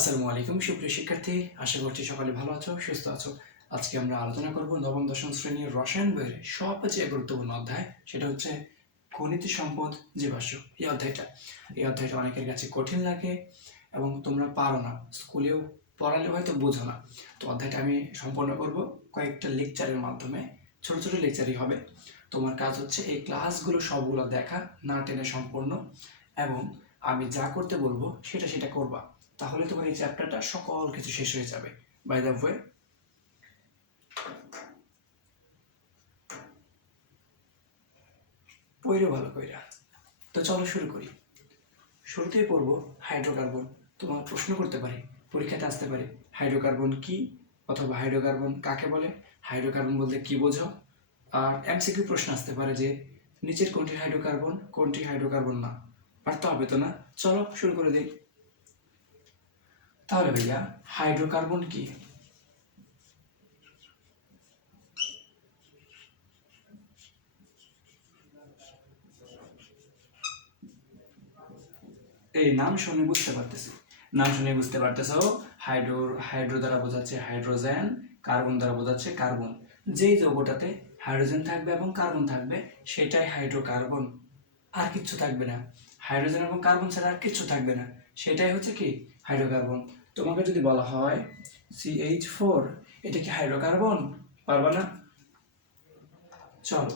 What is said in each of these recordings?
আসসালামু আলাইকুম সুপ্রিয় শিক্ষার্থী, আশা করছি সকলে ভালো আছো, সুস্থ আছো। আজকে আমরা আলোচনা করব নবম দশম শ্রেণীর রসায়ন বইয়ের সবচেয়ে গুরুত্বপূর্ণ অধ্যায়, সেটা হচ্ছে খনিজ সম্পদ জীবাশ্ম। এই অধ্যায়টা অনেকের কাছে কঠিন লাগে এবং তোমরা পারো না, স্কুলেও পড়ালে হয়তো বোঝো না। তো অধ্যায়টা আমি সম্পন্ন করব কয়েকটা লেকচারের মাধ্যমে। ছোট ছোট লেকচারই হবে। তোমার কাজ হচ্ছে এই ক্লাসগুলো সবগুলো দেখা, না টেনে সম্পূর্ণ, এবং আমি যা করতে বলবো সেটা সেটা করবা। তাহলে তোমার এই চ্যাপ্টারটা সকল কিছু শেষ হয়ে যাবে। বাই দ্য ওয়ে, পড়ো ভালো কইরা। তো চলো শুরু করি। শুরুতেই পড়বো হাইড্রোকার্বন। তোমার প্রশ্ন করতে পারে, পরীক্ষাতে আসতে পারে, হাইড্রোকার্বন কি, অথবা হাইড্রোকার্বন কাকে বলে, হাইড্রোকার্বন বলতে কি বোঝো। আর এমসিকিউ প্রশ্ন আসতে পারে যে নিচের কোনটি হাইড্রোকার্বন, কোনটি হাইড্রোকার্বন না। পারতে হবে তো না? চলো শুরু করে দিই। তাহলে ভাইয়া, হাইড্রোকার্বন কি? এই নাম শুনে বুঝতে পারতেছো। হাইড্রো দ্বারা বোঝাচ্ছে হাইড্রোজেন, কার্বন দ্বারা বোঝাচ্ছে কার্বন। যেই যৌগটাতে হাইড্রোজেন থাকবে এবং কার্বন থাকবে সেটাই হাইড্রোকার্বন। আর কিচ্ছু থাকবে না, হাইড্রোজেন এবং কার্বন ছাড়া আর কিচ্ছু থাকবে না, সেটাই হচ্ছে কি হাইড্রোকার্বন। তোমাকে যদি বলা হয় CH4, এটা কি হাইড্রোকার্বন? পারবা না। চলো,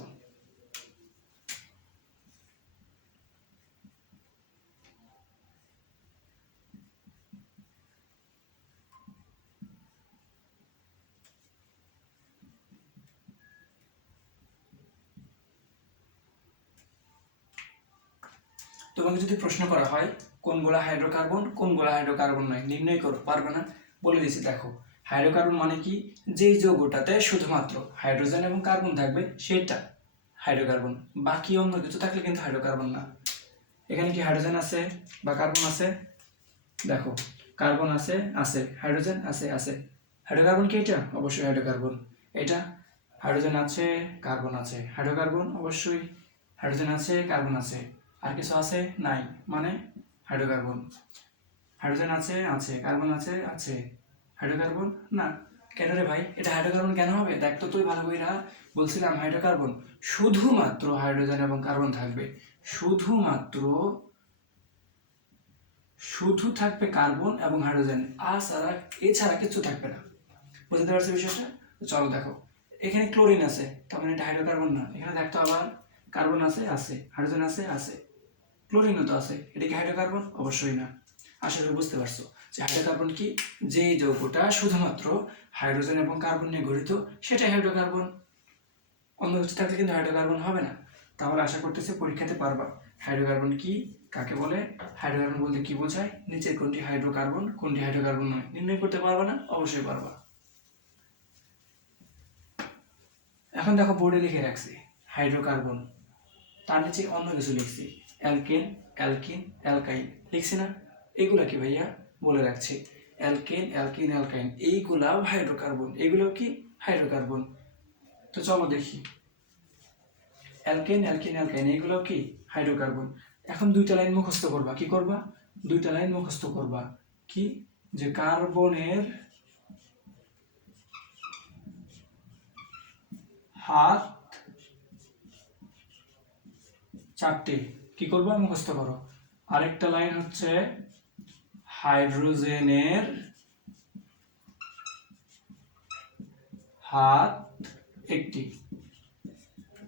তোমাকে যদি প্রশ্ন করা হয় কোনগুলা হাইড্রোকার্বন কোনগুলা হাইড্রোকার্বন নয়, নির্ণয় করো, পারবে না। বলে দিচ্ছি, দেখো, হাইড্রোকার্বন মানে কি? যেই যৌগটাতে শুধুমাত্র হাইড্রোজেন এবং কার্বন থাকবে সেটা হাইড্রোকার্বন, বাকি অন্য কিছু থাকলে কিন্তু হাইড্রোকার্বন না। এখানে কি হাইড্রোজেন আছে বা কার্বন আছে? দেখো, কার্বন আছে, আছে, হাইড্রোজেন আছে, আছে। হাইড্রোকার্বন কি এটা? অবশ্যই হাইড্রোকার্বন। এটা হাইড্রোজেন আছে, কার্বন আছে, হাইড্রোকার্বন অবশ্যই। হাইড্রোজেন আছে, কার্বন আছে, আর কিছু আছে? নাই, মানে হাইড্রোকার্বন। হাইড্রোজেন আছে, আছে, কার্বন আছে, আছে, হাইড্রোকার্বন না। কেন রে ভাই, এটা হাইড্রোকার্বন কেন হবে? দেখ তো তুই ভালো কইরা। বলছিলাম হাইড্রোকার্বন শুধুমাত্র হাইড্রোজেন এবং কার্বন থাকবে, শুধুমাত্র, শুধু থাকবে কার্বন এবং হাইড্রোজেন, এছাড়া কিছু থাকবে না। বুঝতে পারছি বিষয়টা? চলো দেখো, এখানে ক্লোরিন আছে, তার মানে এটা হাইড্রোকার্বন না। এখানে দেখতো আবার কার্বন আছে, আছে, হাইড্রোজেন আছে, আছে, ক্লোরিনও তো আছে, এটা কি হাইড্রোকার্বন? অবশ্যই না। আশা করি বুঝতে পারছো যে হাইড্রোকার্বন কি? যে যৌগটা শুধুমাত্র হাইড্রোজেন এবং কার্বন নিয়ে গঠিত সেটাই হাইড্রোকার্বন, অন্য কিছু থাকলে কিন্তু হাইড্রোকার্বন হবে না। তাহলে আশা করতেছি পরীক্ষাতে পারবা হাইড্রোকার্বন কি, কাকে বলে, হাইড্রোকার্বন বলতে কি বোঝায়, নিচের কোনটি হাইড্রোকার্বন কোনটি হাইড্রোকার্বন নয়, নির্ণয় করতে পারবা না? অবশ্যই পারবা। এখন দেখো, বোর্ডে লিখে রাখছি হাইড্রোকার্বন, তার নিচে অন্য কিছু লিখছি, অ্যালকেন, অ্যালকিন, অ্যালকাইন লিখছি না? এগুলা কি ভাইয়া? বলে রাখছি, অ্যালকেন, অ্যালকিন, অ্যালকাইন এইগুলাও হাইড্রোকার্বন, এগুলো কি হাইড্রোকার্বন। তো চলো দেখি, অ্যালকেন, অ্যালকিন, অ্যালকাইন এগুলো কি হাইড্রোকার্বন। এখন দুইটা লাইন মুখস্থ করবা। কি করবা? দুইটা লাইন মুখস্থ করবা। কি? যে কার্বনের হাত চারটি, কি করবা? মুখস্থ করো। আরেকটা লাইন হচ্ছে হাইড্রোজেনের হাত একটি।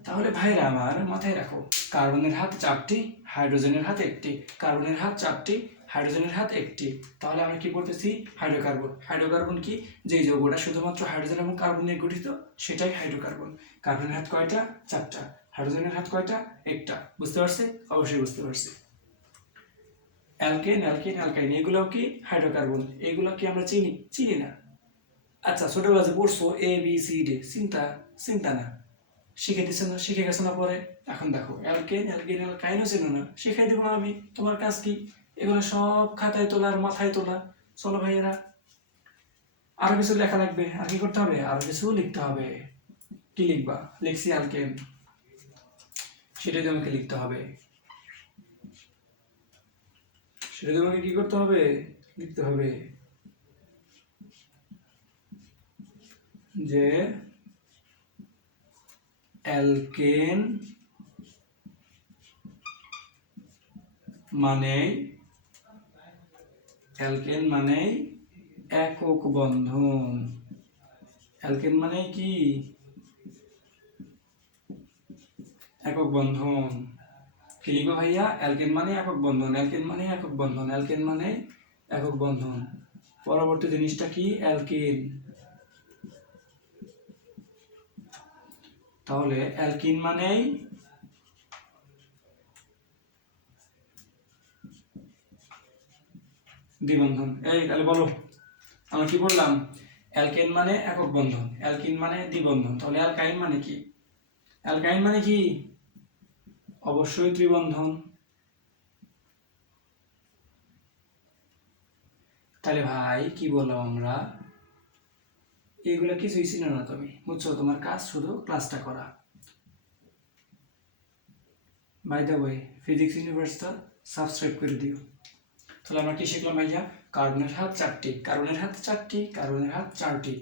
তাহলে ভাইরা আমার মাথায় রাখো, কার্বনের হাত চারটি, হাইড্রোজেনের হাত একটি, কার্বনের হাত চারটি, হাইড্রোজেনের হাত একটি। তাহলে আমরা কি করতেছি? হাইড্রোকার্বন। হাইড্রোকার্বন কি? যেই যৌগটা শুধুমাত্র হাইড্রোজেন এবং কার্বন নিয়ে গঠিত সেটাই হাইড্রোকার্বন। কার্বনের হাত কয়টা? চারটা। হাইড্রোজেনের হাত কয়টা? একটা। বুঝতে পারছি? অবশ্যই বুঝতে পারছি। অ্যালকেন, অ্যালকিন, অ্যালকাইন এগুলোও কি হাইড্রোকার্বন। এগুলো কি আমরা চিনি? চিনি না। আচ্ছা, ছোটবেলা যে পড়ছো ABCD, চিন্তা চিন্তা না, শিখে দিচ্ছে না, শিখে গেছে না পরে। এখন দেখো, অ্যালকেন, অ্যালকিন, অ্যালকাইনও চেনো না, শিখাই দেবো আমি। তোমার কাজ কি? এগুলো সব খাতায় তোলা আর মাথায় তোলা। চলো ভাইয়েরা, আরো কিছু লেখা লাগবে। আর কি করতে হবে? আরো কিছু লিখতে হবে। কি লিখবা? লিখছি অ্যালকেন, সেটাই তোমাকে লিখতে হবে। সেটা তোমাকে কি করতে হবে? লিখতে হবে। যে অ্যালকেন মানেই একক বন্ধন। অ্যালকেন মানে কি? একক বন্ধন। কি লিখবো ভাইয়া? অ্যালকেন মানে একক বন্ধন, অ্যালকেন মানে একক বন্ধন, অ্যালকেন মানে একক বন্ধন। পরবর্তী জিনিসটা কি? অ্যালকিন। তাহলে অ্যালকিন মানেই দ্বিবন্ধন। এই তাহলে বলো, আমরা কি বললাম? অ্যালকেন মানে একক বন্ধন, অ্যালকিন মানে দ্বিবন্ধন। তাহলে অ্যালকাইন মানে কি? অ্যালকাইন মানে কি? অবশ্যই ত্রিবন্ধন। তাহলে ভাই কি বললাম আমরা? এগুলো কিছুই ছিল না, তুমি বুঝছো? তোমার কাজ শুধু ক্লাসটা করা। বাই দ্য ওয়ে, ফিজিক্স ইউনিভার্সটা সাবস্ক্রাইব করে দিও। তাহলে আমরা কি শিখলাম ভাইয়া? কার্বনের হাত 4টি, কার্বনের হাত 4টি, কার্বনের হাত 4টি,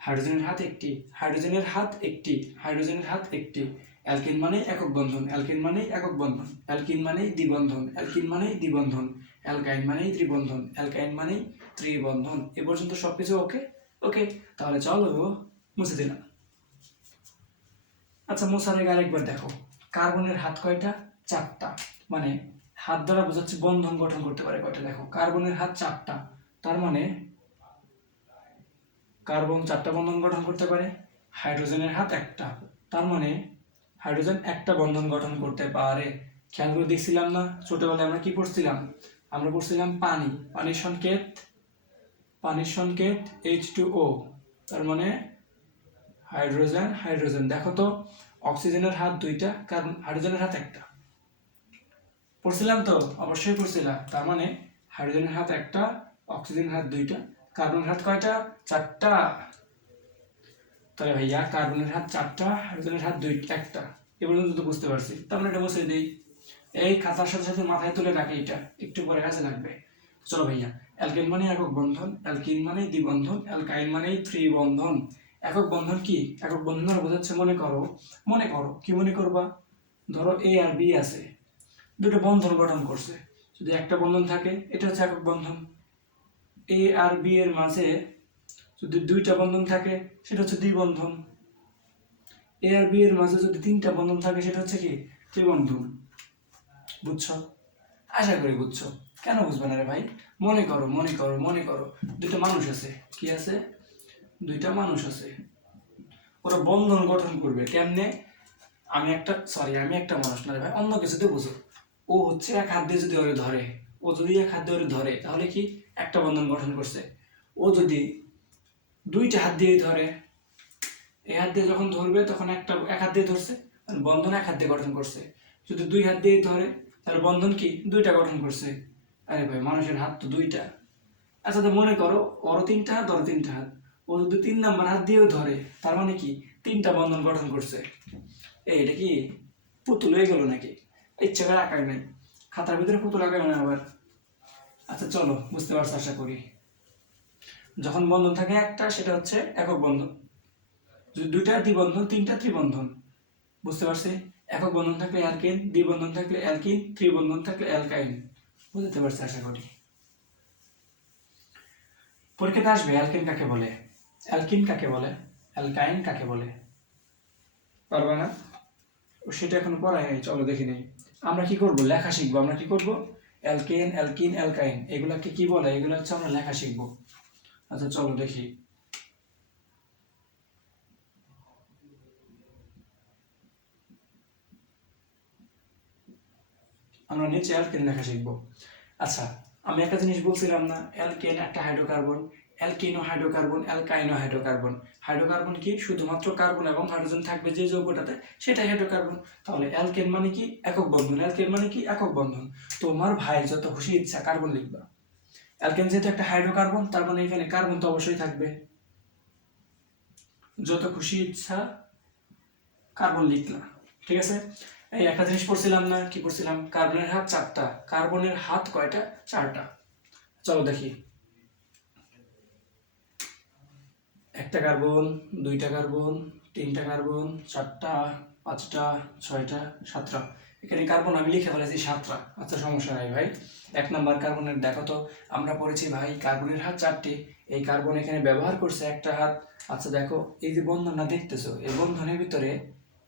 হাইড্রোজেনের হাত 1টি, হাইড্রোজেনের হাত 1টি, হাইড্রোজেনের হাত 1টি। অ্যালকিন মানে একক বন্ধন, অ্যালকিন মানে একক বন্ধন, অ্যালকিন মানে দ্বিবন্ধন, অ্যালকিন মানে দ্বিবন্ধন, অ্যালকাইন মানে ত্রিবন্ধন, অ্যালকাইন মানে ত্রিবন্ধন। এ পর্যন্ত সবকিছু ওকে? ওকে, তাহলে চলো মুছে দিলাম। আচ্ছা, মোছার আগে আরেকবার দেখো, কার্বনের হাত কয়টা? 4টা। মানে হাত দ্বারা বোঝাচ্ছে বন্ধন গঠন করতে পারে কয়টা। দেখো, কার্বনের হাত 4টা, তার মানে কার্বন 4টা বন্ধন গঠন করতে পারে। হাইড্রোজেনের হাত 1টা, তার মানে হাইড্রোজেন 1টা বন্ধন গঠন করতে পারে। খেয়াল করে দেখছিলাম না ছোটবেলায় আমরা কি পড়ছিলাম? আমরা পড়ছিলাম পানি, পানির সংকেত H2O, তার মানে হাইড্রোজেন হাইড্রোজেন। দেখো তো, অক্সিজেনের হাত 2টা, কারণ হাইড্রোজেনের হাত 1টা। পড়ছিলাম তো? অবশ্যই পড়ছিলাম। তার মানে হাইড্রোজেনের হাত 1টা, অক্সিজেনের হাত 2টা, কার্বনের হাত কয়টা? 4টা। তাহলে ভাইয়া কার্বনের হাত 4টা, হাইড্রোজেনের হাত 1টা। এ পর্যন্ত তো বুঝতে পারছি। তার মানে এটা বসে দিই। এই খাতার সাথে সাথে মাথায় তুলে রাখি, এটা একটু পরে কাজে লাগবে। চলো ভাইয়া, অ্যালকেন মানে একক বন্ধন, অ্যালকিন মানে দ্বিবন্ধন, অ্যালকাইন মানে ত্রিবন্ধন। একক বন্ধন কি? একক বন্ধন বোঝাচ্ছে, মনে করো কি মনে করবা? ধরো এ আর বি আছে, দুটো বন্ধন গঠন করছে। যদি একটা বন্ধন থাকে, এটা হচ্ছে একক বন্ধন। এ আর বি এর মাঝে যদি 2টা বন্ধন থাকে, সেটা হচ্ছে দ্বিবন্ধন। এ আর বি এর মাঝে যদি 3টা বন্ধন থাকে, সেটা হচ্ছে কি? ত্রিবন্ধন। বুঝছো? আশা করি বুঝছো। কেন বুঝবে না রে ভাই? মনে করো দুটো মানুষ আছে। কি আছে? 2টা মানুষ আছে। ওরা বন্ধন গঠন করবে কেমনে? আমি একটা মানুষ না রে ভাই, অন্য কিছুতে বুঝো। ও হচ্ছে এক হাত দিয়ে যদি ওরে ধরে, ও যদি এক হাত দিয়ে ওরে ধরে, তাহলে কি? একটা বন্ধন গঠন করছে। ও যদি 2টা হাত দিয়ে ধরে, এই হাত দিয়ে যখন ধরবে তখন এক হাত দিয়ে ধরছে, বন্ধন এক হাত দিয়ে গঠন করছে। যদি 2 হাত দিয়ে ধরে, তাহলে বন্ধন কি? 2টা গঠন করছে। আরে ভাই, মানুষের হাত তো 2টা। আচ্ছা, তো মনে করো ওরও 3টা হাত, ওরও 3টা হাত। ও যদি 3 নাম্বার হাত দিয়েও ধরে, তার মানে কি? 3টা বন্ধন গঠন করছে। এটা কি পুতুল হয়ে গেল নাকি? ইচ্ছা করে আঁকায় নাই, খাতার ভিতরে পুতুল আঁকায় না আবার। আচ্ছা চলো, বুঝতে পারছো আশা করি। যখন বন্ধন থাকে একটা, সেটা হচ্ছে একক বন্ধন। যদি 2টা দ্বিবন্ধন, 3টা ত্রিবন্ধন। বুঝতে পারছি? একক বন্ধন থাকলে অ্যালকেন, দ্বিবন্ধন থাকলে অ্যালকিন, ত্রিবন্ধন থাকলে অ্যালকাইন। বুঝতে পারছি আশা করি। পরীক্ষাতে আসবে অ্যালকেন কাকে বলে, অ্যালকিন কাকে বলে, অ্যালকাইন কাকে বলে। পারবা না? সেটা এখন পড়াই নাই, চলো দেখি নেই। আমরা কি করব? লেখা শিখবো। আমরা কি করব? অ্যালকেন, অ্যালকিন, অ্যালকাইন, এগুলাকে কি বলে? এগুলো হচ্ছে আমরা লেখা শিখবো। আচ্ছা চলো দেখি। আমরা নিচে অ্যালকেন লেখা শিখবো। আচ্ছা, আমি একটা জিনিস বলছিলাম না, অ্যালকেন একটা হাইড্রোকার্বন, অ্যালকিনো হাইড্রোকার্বন, অ্যালকাইনো হাইড্রোকার্বন। হাইড্রোকার্বন কি? শুধুমাত্র কার্বন এবং হাইড্রোজেন থাকবে যে যৌগটাতে, সেটাই হাইড্রোকার্বন। তাহলে অ্যালকেন মানে কি? একক বন্ধন। অ্যালকেন মানে কি? একক বন্ধন। তোমার ভাই যত খুশি ইচ্ছা কার্বন লিখবা। অ্যালকেন যেহেতু একটা হাইড্রোকার্বন, তার মানে এখানে কার্বন তো অবশ্যই থাকবে। যত খুশি ইচ্ছা কার্বন লিখলা, ঠিক আছে? এই একটা জিনিস পড়ছিলাম না, কি পড়ছিলাম? কার্বনের হাত 4টা, কার্বনের হাত কয়টা? 4টা। চলো দেখি। একটা কার্বন, দুইটা কার্বন, তিনটা কার্বন, চারটা, পাঁচটা, ছয়টা, সাতটা। এখানে কার্বন আমি লিখে ফেলেছি সাতটা। আচ্ছা সমস্যা নাই ভাই। 1 নম্বর কার্বনের দেখো তো, আমরা পড়েছি ভাই কার্বনের হাত 4টি, এই কার্বন এখানে ব্যবহার করছে একটা হাত। আচ্ছা দেখো, এই যে বন্ধনটা দেখতেছো, এই বন্ধনের ভিতরে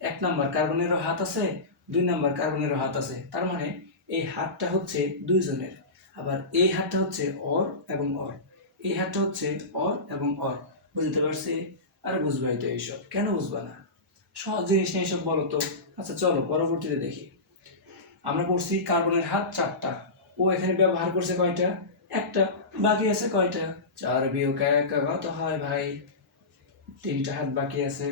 1 নম্বর কার্বনেরও হাত আছে, 2 নম্বর কার্বনেরও হাত আছে। তার মানে এই হাতটা হচ্ছে দুইজনের। আবার এই হাতটা হচ্ছে অর এবং অর, এই হাতটা হচ্ছে অর এবং অর। বুঝতে পারছি? আর বুঝবাই তো এইসব, কেন বুঝবা না? সহজ জিনিস নিয়ে এইসব বলো তো। আচ্ছা চলো পরবর্তীতে দেখি। আমরা পড়ছি কার্বনের হাত 4টা, ও এখানে ব্যবহার করছে কয়টা? একটা। বাকি আছে কয়টা? 4 বিয়োগ 1 কত হয় ভাই? 3টা হাত বাকি আছে।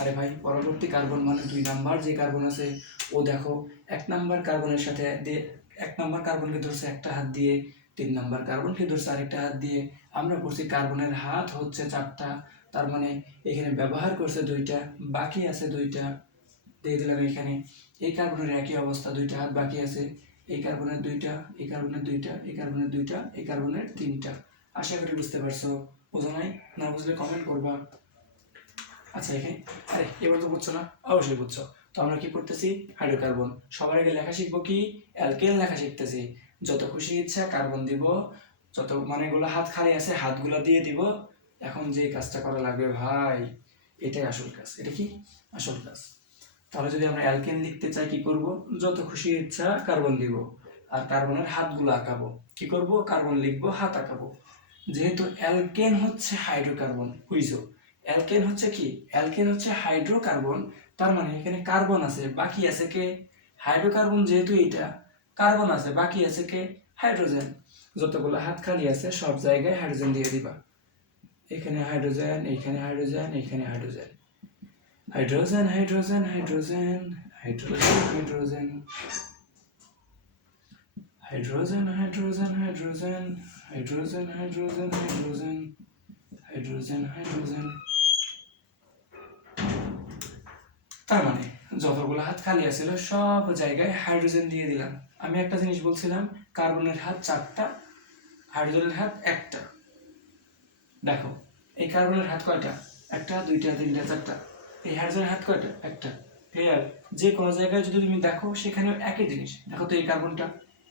আরে ভাই, পরবর্তী কার্বন মানে 2 নম্বর যে কার্বন আছে, ও দেখো 1 নম্বর কার্বনের সাথে দিয়ে 1 নম্বর কার্বনকে ধরছে একটা হাত দিয়ে, 3 নম্বর কার্বনকে ধরছে আরেকটা হাত দিয়ে। আমরা পড়ছি কার্বনের হাত হচ্ছে 4টা, তার মানে এখানে ব্যবহার করছে 2টা, বাকি আছে 2টা, দিয়ে দিলাম এখানে। এই কার্বনের একই অবস্থা, 2টা হাত বাকি আছে। এই কার্বনের 2টা, এই কার্বনের 2টা, এই কার্বনের 2টা, এই কার্বনের 3টা। আশা করি বুঝতে পারছো। বোঝো নাই? না বুঝলে কমেন্ট করবা। আচ্ছা এখানে, আরে এবার তো বুঝছো না? অবশ্যই বুঝছো। তো আমরা কি করতেছি? হাইড্রোকার্বন। সবার আগে লেখা শিখবো কি? অ্যালকেন লেখা শিখতেছি। যত খুশি ইচ্ছা কার্বন দিব, যত মানেগুলো হাত খালি আছে হাতগুলো দিয়ে দিব। এখন যে কাজটা করা লাগবে ভাই, এটাই আসল কাজ। এটা কি আসল কাজ? তাহলে যদি আমরা অ্যালকেন লিখতে চাই কি করব? যত খুশি ইচ্ছা কার্বন দিব, আর কার্বনের হাতগুলো আঁকাবো। কি করব? কার্বন লিখবো, হাত আঁকাবো। যেহেতু অ্যালকেন হচ্ছে হাইড্রোকার্বন, বুঝছো? অ্যালকেন হচ্ছে কি? অ্যালকেন হচ্ছে হাইড্রোকার্বন। তার মানে এখানে কার্বন আছে, বাকি আছে কে? হাইড্রোকার্বন। যেহেতু এটা কার্বন আছে, বাকি আছে কে? হাইড্রোজেন। যতগুলো হাত খালি আছে সব জায়গায় হাইড্রোজেন দিয়ে দিবা। এখানে হাইড্রোজেন, এইখানে হাইড্রোজেন, এইখানে hydrogen. Hydrogen hydrogen hydrogen hydrogen hydrogen hydrogen hydrogen hydrogen hydrogen hydrogen hydrogen hydrogen hydrogen. তার মানে যতগুলো হাত খালি আছিল সব জায়গায় হাইড্রোজেন দিয়ে দিলাম। আমি একটা জিনিস বলছিলাম, কার্বনের হাত 4টা, হাইড্রোজেনের হাত 1টা। দেখো এই কার্বনের হাত কয়টা? 1টা, 2টা, 3টা, 4টা। এই হাইড্রোজেনের হাত কয়টা? 1টা। ক্লিয়ার? যে কোনো জায়গায় যদি তুমি দেখো সেখানেও একই জিনিস। দেখো তো এই কার্বনটা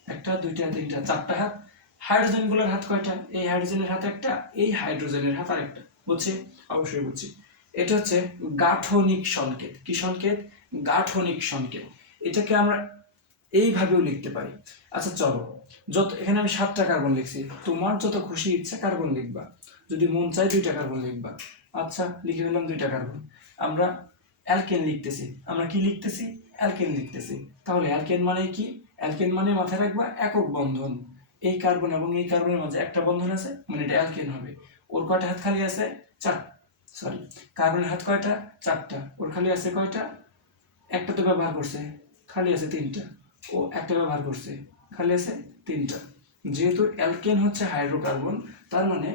1টা, 2টা, 3টা, 4টা হাত। হাইড্রোজেনগুলোর হাত কয়টা? এই হাইড্রোজেনের হাত 1টা, এই হাইড্রোজেনের হাত আরেকটা। বুঝছি? অবশ্যই বুঝছি। এটা হচ্ছে গাঠনিক সংকেত। কি সংকেত? গাঠনিক সংকেত। এটাকে আমরা এইভাবেও লিখতে পারি। আচ্ছা চলো, এখানে আমি 7টা কার্বন লিখছি, তোমার যত খুশি ইচ্ছা কার্বন লিখবা। যদি মন চায় 2টা কার্বন লিখবা। আচ্ছা লিখে ফেললাম 2টা কার্বন। আমরা অ্যালকেন লিখতেছি। আমরা কি লিখতেছি? অ্যালকেন লিখতেছি। তাহলে অ্যালকেন মানে কি? অ্যালকেন মানে মাথায় রাখবা একক বন্ধন। এই কার্বন এবং এই কার্বনের মাঝে একটা বন্ধন আছে, মানে এটা অ্যালকেন হবে। ওর কয়টা হাত খালি আছে? 4। সরি, কার্বনের হাত কয়টা? 4টা। ওর খালি আছে কয়টা? একটা তো ব্যবহার করছে, খালি আছে 3টা। ও একটা ব্যবহার করছে, খালি আছে 3টা। যেহেতু অ্যালকেন হচ্ছে হাইড্রোকার্বন, তার মানে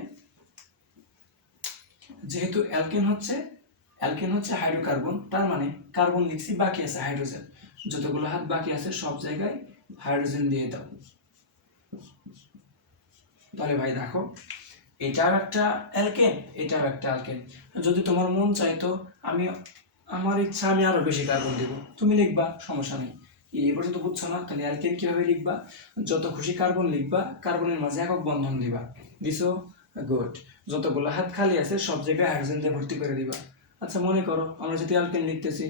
যেহেতু অ্যালকেন হচ্ছে হাইড্রোকার্বন, তার মানে কার্বন লিখছি, বাকি আছে হাইড্রোজেন। যতগুলো হাত বাকি আছে সব জায়গায় হাইড্রোজেন দিয়ে দাও। তাহলে ভাই দেখো, এটাও একটা অ্যালকেন, এটাও একটা অ্যালকেন। যদি তোমার মন চাইতো আমার ইচ্ছা আমি আরো বেশি কার্বন দিব, তুমি লিখবা, সমস্যা নেই। এবার তো বুঝছো না? তাহলে অ্যালকেন কিভাবে লিখবা? যত খুশি কার্বন লিখবা, কার্বনের মাঝে একক বন্ধন দিবা। দিছো? গুড। যতগুলো হাত খালি আছে সব জায়গায় হাইড্রোজেন দিয়ে ভর্তি করে দিবা। আচ্ছা মনে করো আমরা যদি অ্যালকেন লিখতেছি,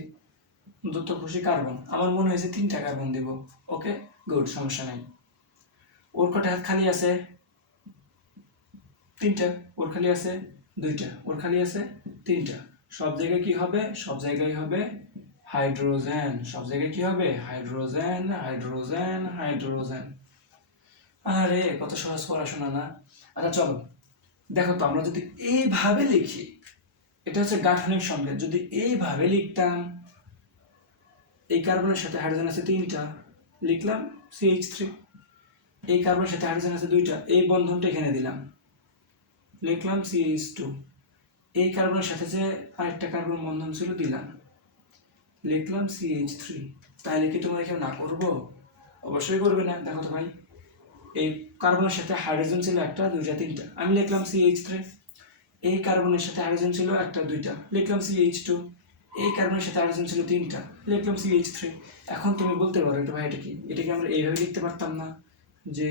যত খুশি কার্বন, আমার মনে হয়েছে 3টা কার্বন দিব। ওকে গুড, সমস্যা নাই। ওর কটা হাত খালি আছে? 3টা। ওর খালি আছে 2টা। ওর খালি আছে 3টা। সব জায়গায় কি হবে? সব জায়গায় হবে হাইড্রোজেন। সব জায়গায় কি হবে? Hydrogen hydrogen hydrogen. আরে কত সহজ পড়াশোনা না? আচ্ছা চলো দেখো তো, আমরা যদি এইভাবে লিখি, এটা হচ্ছে গাঠনিক সংকেত। যদি এইভাবে লিখতাম, এই কার্বনের সাথে হাইড্রোজেন আছে 3টা, লিখলাম CH3। এই কার্বনের সাথে হাইড্রোজেন আছে 2টা, এই বন্ধনটা এখানে দিলাম, লিখলাম CH2। এই কার্বনের সাথে যে আরেকটা কার্বন বন্ধন ছিল দিলাম, লিখলাম CH3। তাহলে কি তোমরা কেউ না করবো? অবশ্যই করবে না। দেখো তো ভাই, এই কার্বনের সাথে হাইড্রোজেন ছিল 1টা, 2টা, 3টা, আমি লিখলাম CH3। এই কার্বনের সাথে হাইড্রোজেন ছিল একটা দুইটা, লিখলাম CH2। এই কার্বনের সাথে হাইড্রোজেন ছিল তিনটা, লিখলাম CH3। এখন তুমি বলতে পারো এটা ভাই এটা কি আমরা এইভাবে লিখতে পারতাম না যে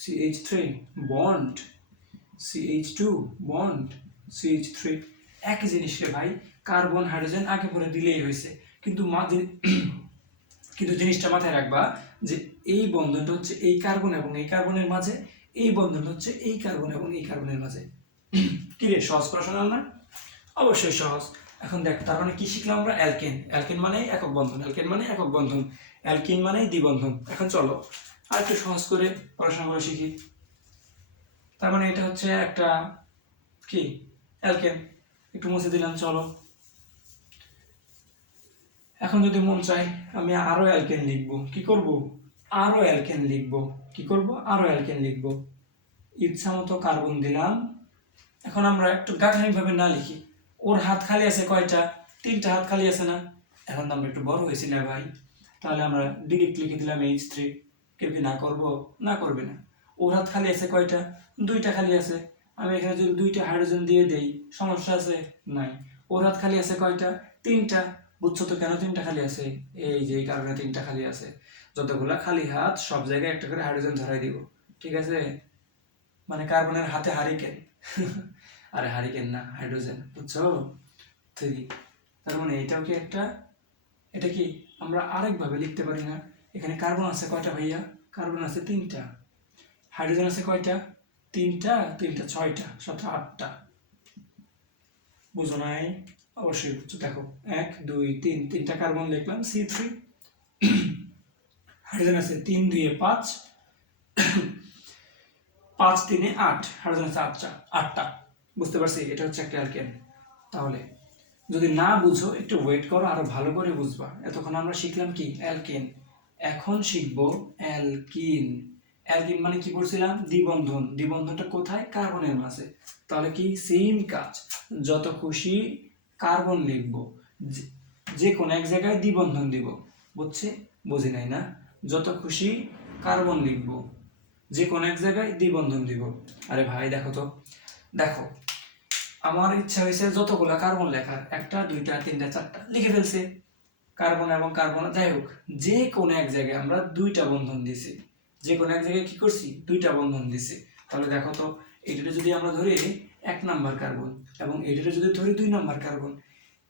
CH3 bond CH2 bond CH3 একই জিনিস রে ভাই, কার্বন হাইড্রোজেন আগে পরে দিলেই হয়েছে। কিন্তু কিন্তু জিনিসটা মাথায় রাখবা যে এই বন্ধনটা হচ্ছে এই কার্বন এবং এই কার্বনের মাঝে, এই বন্ধনটা হচ্ছে এই কার্বন এবং এই কার্বনের মাঝে। কি রে, সহজ প্রশ্ন না? অবশ্যই সহজ। এখন দেখ, তার মানে কি শিখলাম আমরা? অ্যালকেন। অ্যালকেন মানে একক বন্ধন, অ্যালকেন মানে একক বন্ধন, অ্যালকিন মানে দ্বিবন্ধন। এখন চলো আর একটু সহজ করে পড়াশোনাগুলো শিখি। তার মানে এটা হচ্ছে একটা কি অ্যালকেন, একটু মুছে দিলাম। চলো এখন যদি মন চাই আমি আরো অ্যালকেন লিখবো, কি করব? আরো অ্যালকেন লিখবো। কি করব? আরো অ্যালকেন লিখবো। ইচ্ছা মতো কার্বন দিলাম। এখন আমরা একটু গাঠনিকভাবে না লিখি, ওর হাত খালি আছে কয়টা? তিনটা হাত খালি আছে না? এখন তো আমরা একটু বড় হয়েছি না ভাই, তাহলে আমরা ডিরেক্ট লিখে দিলাম H3। কেউ কি না করবো? না করবে না। ওর হাত খালি আছে কয়টা? দুইটা খালি আছে। আমি এখানে যদি দুইটা হাইড্রোজেন দিয়ে দেই সমস্যা আছে? নাই। ওর হাত খালি আছে কয়টা? তিনটা। বুঝছো তো কেন তিনটা খালি আছে? এই যে এই কারণে তিনটা খালি আছে। যতগুলা খালি হাত সব জায়গায় একটা করে হাইড্রোজেন ধরাই দিব, ঠিক আছে? মানে কার্বনের হাতে হারিকেন। আরে হারিকেন না, হাইড্রোজেন, বুঝছো? তার মানে এটাও কি একটা, এটা কি আমরা আরেকভাবে লিখতে পারি না? এখানে কার্বন আছে কয়টা ভাইয়া? কার্বন আছে তিনটা। হাইড্রোজেন আছে কয়টা? তিনটা, তিনটা ছয়টা, সাতটা আটটা। বুঝো নাই? অবশ্যই বুঝছো। দেখো 1 2 3, তিনটা কার্বন লিখলাম C3। হাইড্রোজেন আছে 3 2 5, 5 3 8, হাইড্রোজেন আছে আটটা। বুঝতে পারছি? এটা হচ্ছে একটা অ্যালকেন। তাহলে যদি না বুঝো একটু ওয়েট করো, আরো ভালো করে বুঝবা। এতক্ষণ আমরা শিখলাম কি? অ্যালকেন। এখন শিখবো অ্যালকিন। অ্যালকিন মানে কি বলছিলাম? দ্বিবন্ধন। দ্বিবন্ধনটা কোথায়? কার্বনের মাঝে। তাহলে কি সেম কাজ, যত খুশি কার্বন লিখবো, যে কোন এক জায়গায় দ্বিবন্ধন দিব। বুঝছে? বুঝি নাই না? যত খুশি কার্বন লিখবো, যে কোন এক জায়গায় দ্বিবন্ধন দিব। আরে ভাই দেখো তো, দেখো আমার ইচ্ছা হয়েছে যতগুলা কার্বন লেখার, একটা দুইটা তিনটা চারটা লিখে ফেলছে। কার্বন এবং কার্বন যাই হোক, যে কোনো এক জায়গায় আমরা দুইটা বন্ধন দিছি। যে কোনো এক জায়গায় কি করছি? দুইটা বন্ধন দিছি। তাহলে দেখো তো, এইটা যদি আমরা ধরি 1 নাম্বার কার্বন এবং এইটা যদি ধরি 2 নাম্বার কার্বন,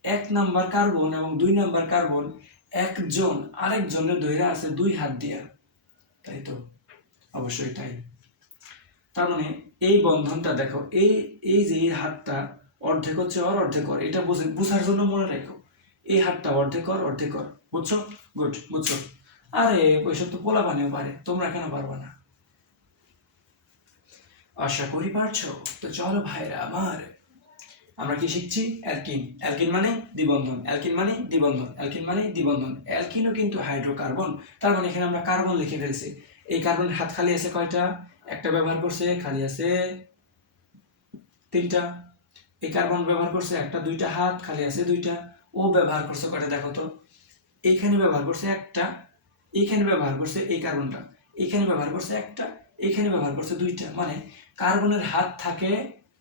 1 নাম্বার কার্বন এবং 2 নাম্বার কার্বন একজন আরেকজনের ধরে আছে 2 হাত দিয়া, তাই তো? অবশ্যই তাই। তার মানে এই বন্ধনটা দেখো, এই এই যে এই হাতটা অর্ধেক হচ্ছে ওর, অর্ধেক ওর, এটা বুঝার জন্য মনে রাখো। এই হাতটা অর্ধেক ওর, অর্ধেক ওর। বুঝছো? গুড, বুঝছো? আরে ওইসব তো পোলা পানিও পারে, তোমরা কেন পারবা না? আশা করি পারছো। তো চলো ভাইরা আমার, আমরা কি শিখছি? অ্যালকিন। অ্যালকিন মানে দ্বিবন্ধন, অ্যালকিন মানে দ্বিবন্ধন, অ্যালকিন মানে দ্বিবন্ধন। অ্যালকিনও কিন্তু হাইড্রোকার্বন। তার মানে এখানে আমরা কার্বন লিখে ফেলছি। এই কার্বনের হাত খালি আছে কয়টা? একটা ব্যবহার করছে, খালি আছে তিনটা। এই কার্বন ব্যবহার করছে একটা, দুইটা হাত খালি আছে দুইটা। ও ব্যবহার করছে কয়টা দেখো তো? এইখানে ব্যবহার করছে একটা, এইখানে ব্যবহার করছে এই কার্বনটা, এইখানে ব্যবহার করছে একটা, এইখানে ব্যবহার করছে দুইটা। মানে কার্বনের হাত থাকে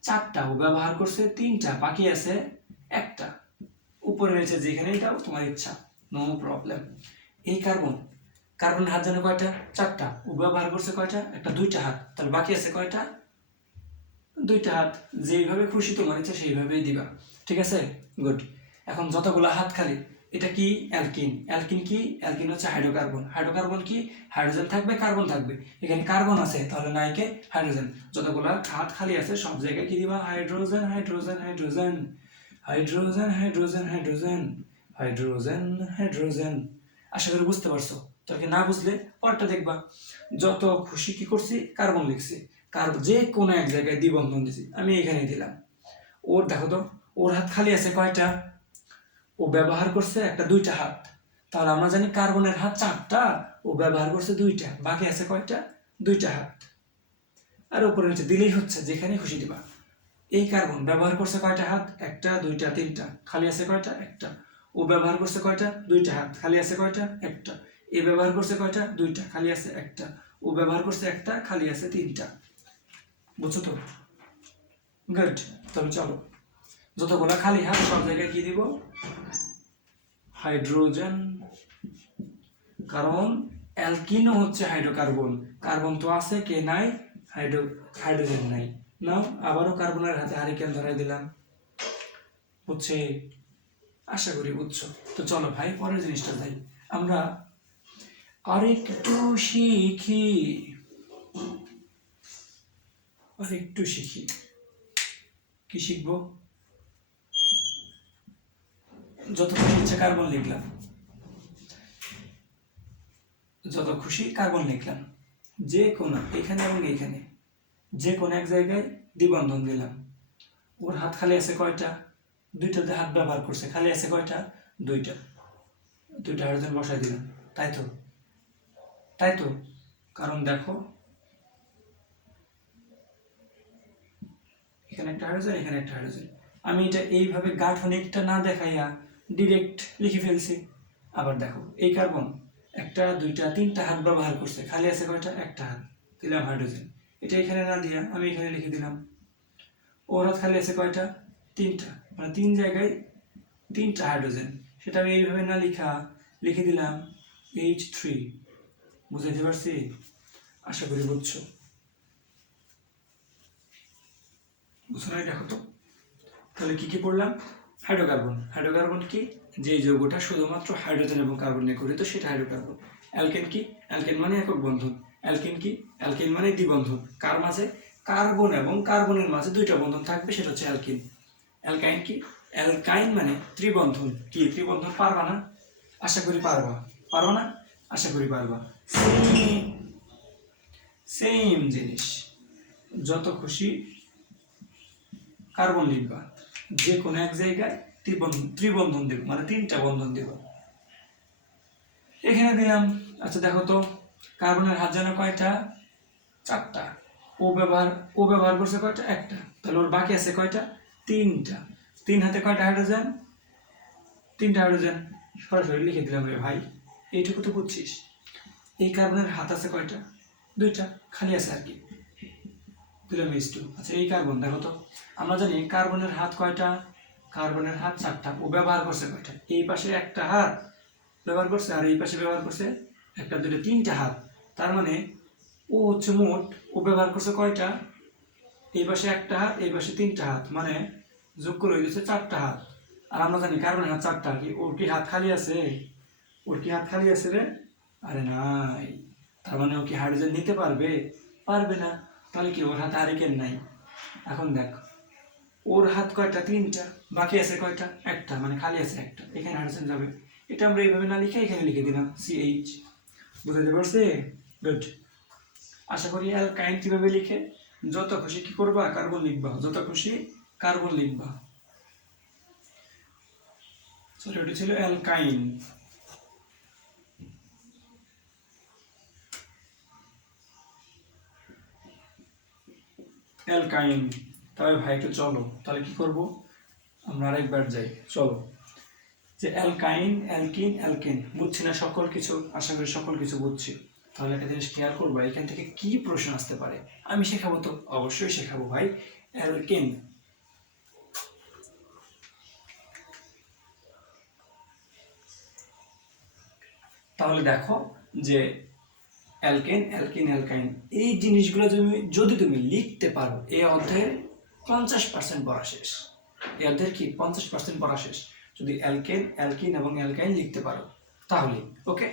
চারটা, ও ব্যবহার করছে তিনটা, বাকি আছে একটা। উপরে রয়েছে যেখানে, এটাও তোমার ইচ্ছা, নো প্রবলেম। এই কার্বনের হাত জানো কয়টা? চারটা। ও ব্যবহার করছে কয়টা? একটা, দুইটা হাত, তাহলে বাকি আছে কয়টা? দুইটা হাত। যেইভাবে খুশি তোমার ইচ্ছা সেইভাবেই দিবা, ঠিক আছে? গুড। এখন যতগুলো হাত খালি, এটা কি? অ্যালকিন। অ্যালকিন কি? অ্যালকিন হচ্ছে হাইড্রোকার্বন। হাইড্রোকার্বন কি? হাইড্রোজেন থাকবে, কার্বন থাকবে। এখানে কার্বন আছে, তাহলে নাইকে হাইড্রোজেন। যতগুলো হাত খালি আছে সব জায়গায় কি দিবা? Hydrogen, hydrogen, hydrogen, hydrogen, hydrogen, hydrogen, hydrogen, hydrogen. আশা করি বুঝতে পারছো। তোকে না বুঝলে পরটা দেখবা। যত খুশি কি করছি? কার্বন লিখছি। যে কোনো এক জায়গায় দ্বিবন্ধন দিছি, আমি এখানে দিলাম। ওর দেখো তো, ওর হাত খালি আছে কয়টা? ও ব্যবহার করছে একটা, দুইটা হাত। তাহলে আমরা জানি কার্বনের হাত চারটা, ও ব্যবহার করছে দুইটা, বাকি আছে কয়টা? দুইটা হাত। আর উপরে নিচে দিলেই হচ্ছে, যেখানে খুশি দিবা। এই কার্বন ব্যবহার করছে কয়টা হাত? একটা, দুইটা, তিনটা, খালি আছে কয়টা? একটা। ও ব্যবহার করছে কয়টা? দুইটা হাত, খালি আছে কয়টা? একটা। এ ব্যবহার করছে কয়টা? দুইটা, খালি আছে একটা। ও ব্যবহার করছে একটা, খালি আছে তিনটা। বুঝছো তো? গুড। তবে চলো, যতগুলো খালি হাত সব জায়গায় কি দিব? হাইড্রোজেন। কারণ অ্যালকিনও হচ্ছে হাইড্রোকার্বন, কার্বন তো আছে, কে নাই? হাইড্রোজেন নাই। নাও আবারও কার্বনের হাতে হারিকেন ধরাই দিলাম। বুঝছে? আশা করি বুঝছো। তো চলো ভাই পরের জিনিসটা যাই, আমরা আরেকটু শিখি, আরেকটু শিখি। কি শিখবো? যত খুশি ইচ্ছে কার্বন লিখলাম, যত খুশি কার্বন লিখলাম, যে কোনো এখানে এবং এইখানে যে কোনো এক জায়গায় দ্বিবন্ধন দিলাম। ওর হাত খালি আছে কয়টা? দুইটাতে হাত ব্যবহার করছে, খালি আছে কয়টা? দুইটা। দুইটা হাইড্রোজেন বসাই দিলাম, তাই তো? তাই তো? কারণ দেখো এখানে একটা হাইড্রোজেন, এখানে একটা হাইড্রোজেন। আমি এটা এইভাবে গাঠনিকটা না দেখাইয়া ডিরেক্ট লিখে ফেলছি। আবার দেখো এই কার্বন একটা দুইটা তিনটা হাত ব্যবহার করছে, খালি আছে কয়টা? একটা হাত, দিলাম হাইড্রোজেন। এটা এখানে না দিয়া আমি এখানে লিখে দিলাম। ওর হাত খালি আছে কয়টা? তিনটা, মানে তিন জায়গায় তিনটা হাইড্রোজেন। সেটা আমি এইভাবে না লিখে দিলাম H3। বুঝাইতে পারছি? আশা করি বুঝছো। বুঝছো না? দেখো তো তাহলে কি কি পড়লাম? হাইড্রোকার্বন। হাইড্রোকার্বন কি? যে যৌগটা শুধুমাত্র হাইড্রোজেন এবং কার্বন নিয়ে গঠিত সেটা হাইড্রোকার্বন। অ্যালকেন কি? অ্যালকেন মানে একক বন্ধন। অ্যালকেন কি? অ্যালকেন মানে দ্বিবন্ধন। কার মাঝে? কার্বন এবং কার্বনের মাঝে দুইটা বন্ধন থাকবে, সেটা হচ্ছে অ্যালকিন। অ্যালকাইন কি? অ্যালকাইন মানে ত্রিবন্ধন। কি ত্রিবন্ধন? পারবা না? আশা করি পারবা। পারবা না? আশা করি পারবা। সেম জিনিস, যত খুশি কার্বন লিখবা, যে কোনো এক জায়গায় ত্রিবন্ধন দেব, মানে তিনটা বন্ধন দেব। এখানে দিলাম। আচ্ছা দেখো তো কার্বনের হাত যেন কয়টা? চারটা। ও ব্যবহার করছে কয়টা? একটা। তাহলে ওর বাকি আছে কয়টা? তিনটা। তিন হাতে কয়টা হাইড্রোজেন? তিনটা হাইড্রোজেন। সরাসরি লিখে দিলাম রে ভাই, এইটুকু তো বুঝছিস। এই কার্বনের হাত আছে কয়টা? দুইটা, খালি আছে আর কি, দিলাম H2। আচ্ছা এই কার্বন দেখো তো, আমরা জানি কার্বনের হাত কয়টা? কার্বনের হাত চারটা। ও ব্যবহার করছে কয়টা? এই পাশে একটা হাত ব্যবহার করছে, আর এই পাশে ব্যবহার করছে একটা দুটো তিনটা হাত। তার মানে ও হচ্ছে মোট, ও ব্যবহার করছে কয়টা? এই পাশে একটা হাত, এই পাশে তিনটা হাত, মানে যোগ করে হয়ে গেছে চারটা হাত। আর আমরা জানি কার্বনের হাত চারটা, কি ওর কি হাত খালি আছে? ওর কি হাত খালি আছে রে? আরে নাই। তার মানে ও কি হাইড্রোজেন নিতে পারবে? পারবে না। তাহলে কি ওর হাতে হারিকেন নাই? এখন দেখ ওর হাত কয়টা? তিনটা, বাকি আছে কয়টা? একটা, মানে খালি আছে একটা, এখানে হাইড্রোজেন যাবে। এটা আমরা এইভাবে না লিখে এখানে লিখে দিলাম CH। বুঝতে পারছি? গুড। আশা করি অ্যালকাইন কিভাবে লিখে? যত খুশি কি করবা? কার্বন লিখবা, যত খুশি কার্বন লিখবা। সরি, ওটা ছিল অ্যালকাইন। অ্যালকাইন। তবে ভাই একটু চলো, তাহলে কি করব আমরা? আরেকবার যাই, চলো। যে অ্যালকাইন, অ্যালকিন, অ্যালকেন, বুঝছি না সকল কিছু? আশা করি সকল কিছু বুঝছি। তাহলে একটা জিনিস খেয়াল করবো, এখান থেকে কি প্রশ্ন আসতে পারে? আমি শেখাবো তো, অবশ্যই শেখাবো ভাই। অ্যালকেন, তাহলে দেখো যে অ্যালকেন, অ্যালকিন, অ্যালকাইন, এই জিনিসগুলো যদি তুমি লিখতে পারো, এই অধ্যায়ের 50% পড়া শেষ। এই অধ্যায়ের কি 50% পড়া শেষ, যদি অ্যালকেন, অ্যালকিন এবং অ্যালকাইন লিখতে পারো তাহলে। ওকে,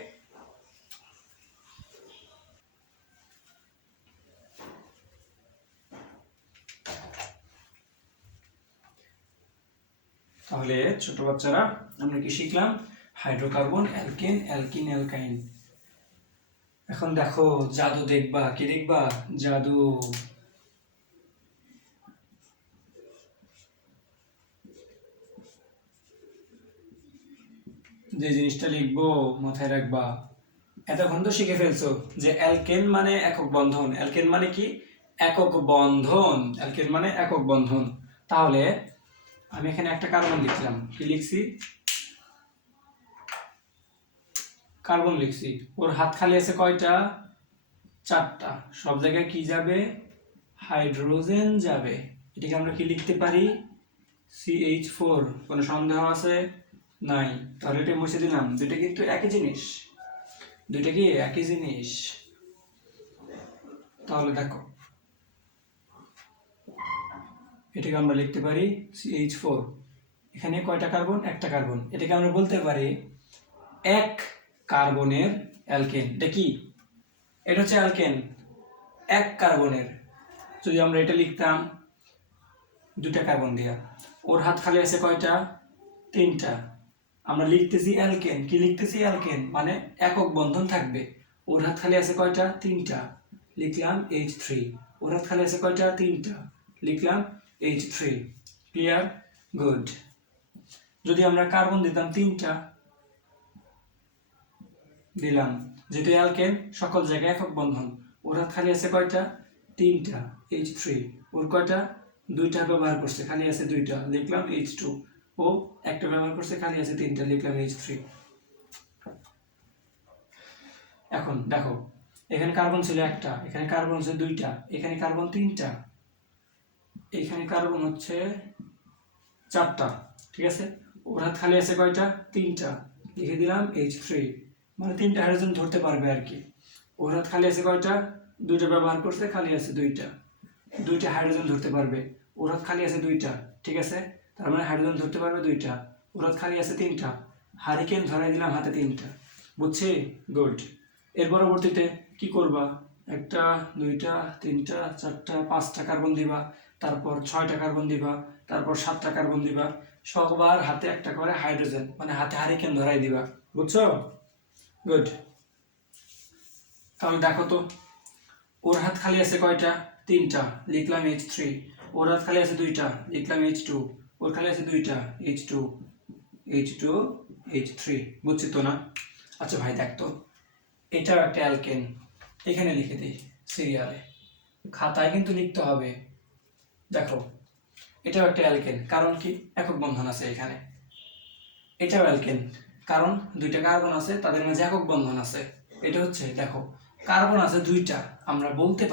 তাহলে ছোট বাচ্চারা আমরা কি শিখলাম? Hydrocarbon, alkane, alkyne, অ্যালকাইন। এখন দেখো জাদু দেখবা, কি দেখবা? জাদু। যে জিনিসটা লিখবো মাথায় রাখবা। এতক্ষণ তো শিখে ফেলছো যে অ্যালকেন মানে একক বন্ধন। অ্যালকেন মানে কি? একক বন্ধন। অ্যালকেন মানে একক বন্ধন। তাহলে আমি এখানে একটা কার্বন লিখলাম, কি লিখছি? কার্বন লিখছি। ওর হাত খালি আছে কয়টা? চারটা। সব জায়গায় কি যাবে? হাইড্রোজেন যাবে। এটাকে আমরা কি লিখতে পারি? CH4। কোনো সন্দেহ আছে? নাই। তাহলে এটা মুছে দিলাম। দুইটা কিন্তু একই জিনিস, দুইটা কি একই জিনিস। তাহলে দেখো এটাকে আমরা লিখতে পারি CH4। এখানে কয়টা কার্বন? একটা কার্বন। এটাকে আমরা বলতে পারি এক কার্বনের অ্যালকেন। এটা কি? এটা হচ্ছে অ্যালকেন এক কার্বনের। যদি আমরা এটা লিখতাম দুইটা কার্বন দিয়া, ওর হাত খালি আছে কয়টা? তিনটা। আমরা লিখতেছি অ্যালকেন, কি লিখতেছি? অ্যালকেন মানে একক বন্ধন থাকবে। ওর হাত খালি আছে কয়টা? তিনটা, লিখলাম H3। ওর হাত খালি আছে কয়টা? তিনটা, লিখলাম H3। ক্লিয়ার? গুড। যদি আমরা কার্বন দিতাম তিনটা, দিলাম, যেহেতু অ্যালকেন সকল জায়গায় একক বন্ধন। ওর হাত খালি আছে কয়টা? তিনটা, H3। ওর কয়টা? দুইটা ব্যবহার করছে, খালি আছে দুইটা, লিখলাম H2। ও একটা ব্যবহার করছে, খালি আছে তিনটা, লিখলাম H3। এখন দেখো এখানে কার্বন ছিল একটা, এখানে কার্বন হচ্ছে দুইটা, এখানে কার্বন তিনটা, এখানে কার্বন হচ্ছে চারটা, ঠিক আছে। ওর হাত খালি আছে কয়টা? তিনটা, লিখে দিলাম H3। মানে তিনটা হাইড্রোজেন ধরতে পারবে আর কি। ওর হাত খালি আছে কয়টা? দুইটা ব্যবহার করছে, খালি আছে দুইটা, দুইটা হাইড্রোজেন ধরতে পারবে। ওর হাত খালি আছে দুইটা, ঠিক আছে। তার মানে হাইড্রোজেন ধরতে পারবে দুইটা। ওর হাত খালি আছে তিনটা, হারিকেন ধরাই দিলাম হাতে তিনটা। বুঝছি? গুড। এর পরবর্তীতে কি করবা? একটা, দুইটা, তিনটা, চারটা, পাঁচটা কার্বন দিবা, তারপর ছয়টা কার্বন দিবা, তারপর সাতটা কার্বন দিবা। সবার হাতে একটা করে হাইড্রোজেন, মানে হাতে হারিকেন ধরাই দিবা। বুঝছো? গুড। তাহলে দেখো তো, ওর হাত খালি আছে কয়টা? তিনটা, লিখলাম H3। ওর হাত খালি আছে দুইটা, লিখলাম H2। ওর খালি আছে দুইটা, H2, H2, H3। বুঝছি তো না? আচ্ছা ভাই দেখতো, এটাও একটা অ্যালকেন, এখানে লিখে দিই সিরিয়ালে, খাতায় কিন্তু লিখতে হবে। দেখো এটাও একটা অ্যালকেন, কারণ কি? একক বন্ধন আছে এখানে। এটাও অ্যালকেন, কারণ দুইটা কার্বন আছে, তাদের মাঝে একক বন্ধন আছে। এটা হচ্ছে, দেখো কার্বন আছে দুইটা, আমরা বলতে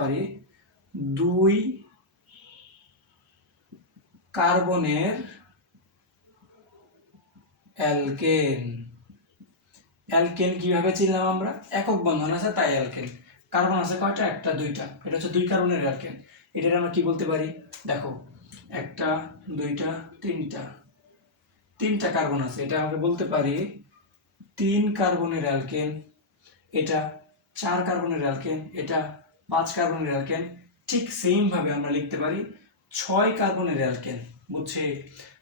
পারি দুই কার্বনের অ্যালকেন। অ্যালকেন কিভাবে চিনলাম আমরা? একক বন্ধন আছে তাই অ্যালকেন। কার্বন আছে কয়টা? একটা, দুইটা, এটা হচ্ছে দুই কার্বনের অ্যালকেন। এটার আমরা কি বলতে পারি? দেখো একটা, দুইটা, তিনটা, তিনটা কার্বন আছে, এটা আমরা বলতে পারি তিন কার্বনের অ্যালকেন। এটা চার কার্বনের অ্যালকেন, এটা পাঁচ কার্বনের অ্যালকেন। ঠিক সেম ভাবে আমরা লিখতে পারি ছয় কার্বনের অ্যালকেন। বুঝছে?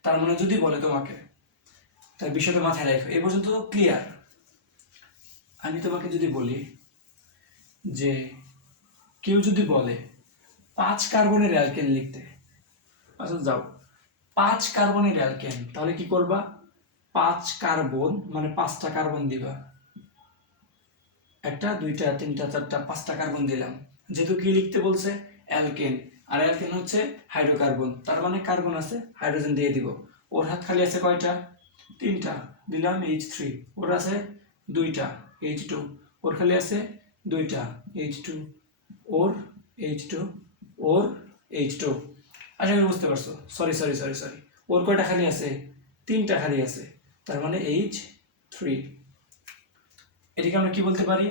তার মানে যদি বলে তোমাকে, তার বিষয়টা মাথায় রাখো। এ পর্যন্ত তো ক্লিয়ার। আমি তোমাকে যদি বলি যে কেউ যদি বলে পাঁচ কার্বনের অ্যালকেন লিখতে, আচ্ছা যাও, পাঁচ কার্বনের অ্যালকেন, তাহলে কি করবা? পাঁচ কার্বন মানে পাঁচটা কার্বন দিবা, একটা, দুইটা, তিনটা, চারটা, পাঁচটা কার্বন দিলাম। যেহেতু কি লিখতে বলছে? অ্যালকেন। আর অ্যালকেন হচ্ছে হাইড্রোকার্বন, তার মানে কার্বন আছে, হাইড্রোজেন দিয়ে দিব। ওর হাত খালি আছে কয়টা? তিনটা, দিলাম H3। ওর আছে দুইটা, H2। ওর খালি আছে দুইটা, H2। ওর H2, ওর H2। আশা করি বুঝতে পারছো। সরি সরি সরি সরি, ওর কয়টা খালি আছে? তিনটা খালি আছে, তার মানে H3। এটাকে আমরা কি বলতে পারি?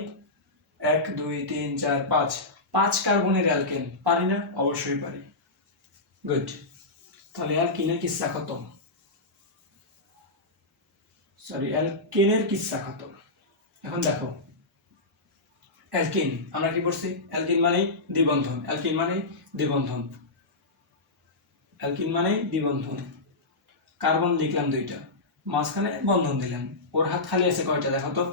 এক, দুই, তিন, চার, পাঁচ, পাঁচ কার্বনের অ্যালকেন। পারি না? অবশ্যই পারি। গুড। তাহলে অ্যালকিনের কিচ্ছা খতম, সরি অ্যালকেনের কিচ্ছা খতম। এখন দেখো অ্যালকিন আমরা কি পড়ছি? অ্যালকিন মানেই দ্বিবন্ধন, অ্যালকিন মানেই দ্বিবন্ধন, অ্যালকিন মানেই দ্বিবন্ধন। কার্বন লিখলাম দুইটা, মাঝখানে বন্ধন দিলাম। ওর হাত খালি আছে কয়টা? দেখো তো,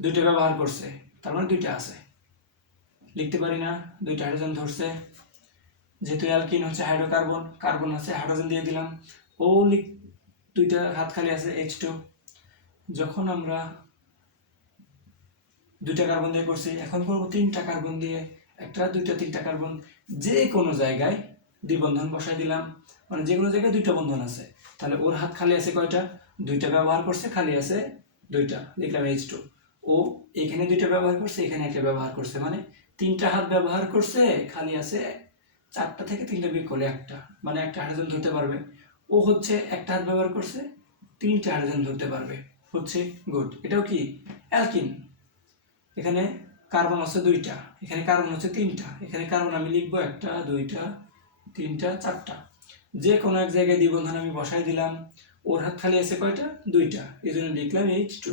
দুইটা ব্যবহার করছে, তার মানে দুইটা আছে। লিখতে পারি না? দুইটা হাইড্রোজেন ধরছে, যেহেতু অ্যালকিন হচ্ছে হাইড্রোকার্বন, কার্বন আছে, হাইড্রোজেন দিয়ে দিলাম। ও দুইটা হাত খালি আছে, H2। যখন আমরা দুইটা কার্বন দিয়ে করছি, এখন করবো তিনটা কার্বন দিয়ে, একটা, দুইটা, তিনটা কার্বন। যে কোনো জায়গায় দ্বিবন্ধন বসাই দিলাম, মানে যে কোনো জায়গায় দুইটা বন্ধন আছে। তাহলে ওর হাত খালি আছে কয়টা? দুইটা ব্যবহার করছে, খালি আছে দুইটা, লিখলাম H2। ও এখানে দুইটা ব্যবহার করছে, এখানে একটা ব্যবহার করছে, মানে তিনটা হাত ব্যবহার করছে, খালি আছে চারটা থেকে তিনটা বিয়োগ করলে একটা, মানে একটা হাইড্রোজেন ধরতে পারবে। ও হচ্ছে একটা হাত ব্যবহার করছে, তিনটা হাইড্রোজেন ধরতে পারবে, হচ্ছে গুড। এটাও কি অ্যালকিন। এখানে কার্বন আছে দুইটা, এখানে কার্বন হচ্ছে তিনটা, এখানে কার্বন আমি লিখবো একটা, দুইটা, তিনটা, চারটা। যে কোনো এক জায়গায় দ্বিবন্ধন আমি বসাই দিলাম। ওর হাত খালি আছে কয়টা? দুইটা, এই জন্য লিখলাম H2।